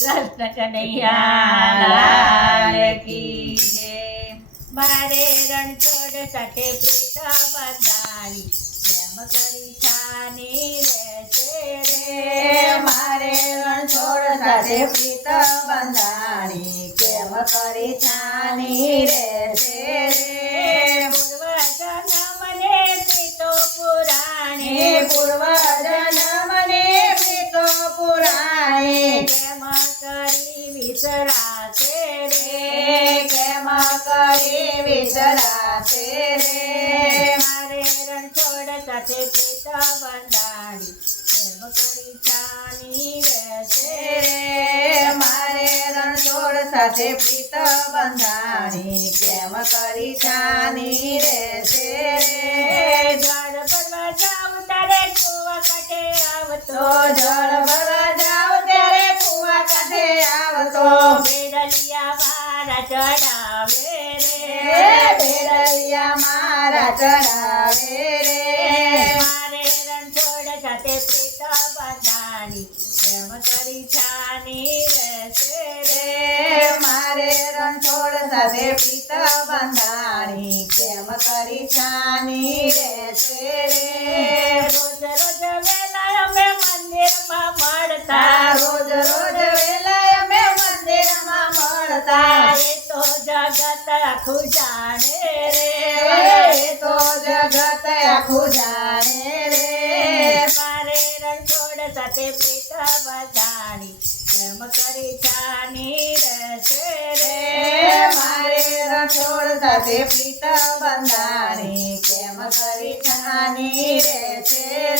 કૃષ્ણ કનૈયા લાલ કી જય. મારે રણછોડ સાથે પ્રીત બંધાણી કેમ કરી છાની રહેશે રે. મારે રણછોડ સાથે પ્રીત બંધાણી કેમ કરી છાની રહેશે રે. પૂર્વજન્મને પ્રીતો પુરાણે પૂર્વજન્મને પ્રીતો પુરાણે કેમ કરી વિસરાશે રે. કેમ કરી વિસરાશે રે. મારે રણછોડ સાથે પ્રીત બંધાણી કેમ કરી છાની રહેશે રે. મારે રણછોડ સાથે પ્રીત બંધાણી કેમ કરી છાની રહેશે રે. જળ ભરવા જાઉં તારે કુવા કાંઠે આવતો જળ ભરવા જાવ ત્યારે કુવા કાંઠે આવતો બેડલિયા મારા ચડાવે રે. બેડલિયા મારા ચડાવે રે. મારે રણછોડ સાથે પ્રીત બંધાણી કેમ કરી છાની રહેશે રે. મારે રણછોડ સાથે પ્રીત બંધાણી કેમ કરી છાની રહેશે રે. રોજ રોજ વેલા અમે મંદિરમાં મળતા રોજ રોજ વેલા અમે મંદિરમાં મળતા એ તો જગત આખું જાણે રે. એ તો જગત આખું જાણે રે. મારે રણછોડ સાથે પ્રીત બંધાણી કેમ કરી છાની રહેશે રે. મારે રણછોડ સાથે પ્રીત બંધાણી કેમ કરી છાની રહેશે